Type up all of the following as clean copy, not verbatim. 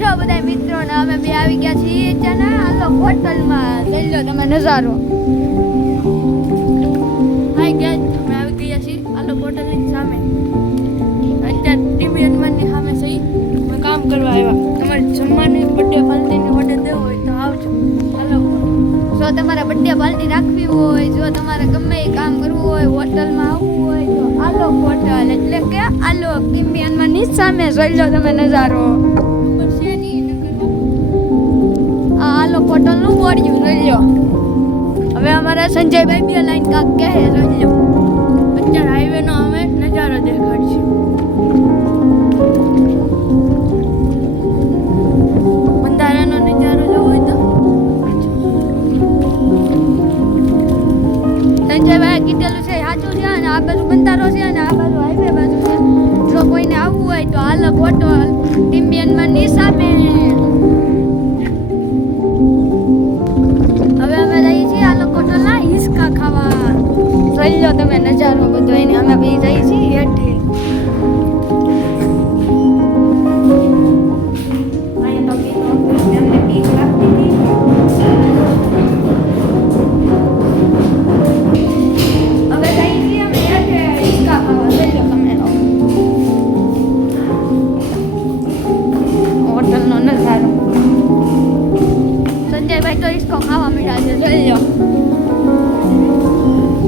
છો બધા મિત્રો ને અમે બે આવી ગયા છીએ ચાના આલો હોટલમાં. લઈ લો તમે નજારો. હાય ગાઈસ, અમે આવી ગયા છીએ આલો હોટલની સામે. અત્યારે ટીવી અનમાનની સામે સહી અમે કામ કરવા આવ્યા. તમારે જમવાની બર્થડે પાર્ટીની ઓર્ડર દેવો હોય તો આવજો. હાલો, જો તમારે બર્થડે પાર્ટી રાખવી હોય, જો તમારે ગમે એ કામ કરવું હોય, હોટલમાં આવવું હોય તો આલો હોટલ એટલે કે આલો ટીવી અનમાનની સામે જોઈ લો તમે નજારો. આલો હોટલનું બોર્ડ જોઈ લો. હવે અમારા સંજયભાઈ બે લાઈન કાક કહે જોઈ લો. અત્યારે હાઈવેનો અમે નજારો દેખાડશું. બંધારાનો નજારો જોવો હોય તો સંજયભાઈ કીધેલું છે સાચું છે. અને આ બાજુ બંધારો છે અને આ બાજુ હાઈવે બાજુ છે. જો કોઈને આવવું હોય તો આલો હોટલ ટીમ્બિયનમાં ની સામે. હવે અમે જઈએ છીએ આલો હોટલના હિસકા ખાવા. જોઈ લો તમે નજારો બધો એને. અમે બી જઈએ છીએ હેઠે. સંજયભાઈ તો હિસકો ખાવા મીઠા છે જોઈ લો.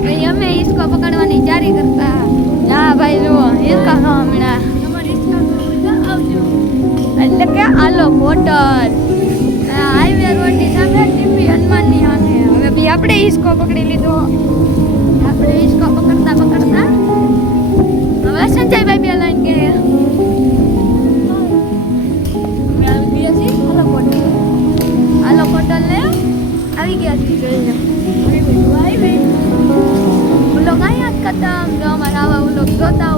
ભાઈ અમે હિસકો પકડવાની તૈયારી કરતા. હા ભાઈ જુઓ હિસકા ખાવા મીઠા. તમારે હિસકા ખાવા આવજો. એટલે કે આલો હોટલ હાઈવે રોડની સામે ટીપી હનુમાનની સામે. હવે બી આપણે હિસકો પકડી લીધો. આપણે હિસકો પકડતા પકડતા હવે સંજયભાઈ બે લાઈન કે આલો હોટલ ને આવી ગયા છીએ. જોઈ લો બ્લોગ અહીંયા જ ખતમ. જો અમારા આવા બ્લોગ જોતા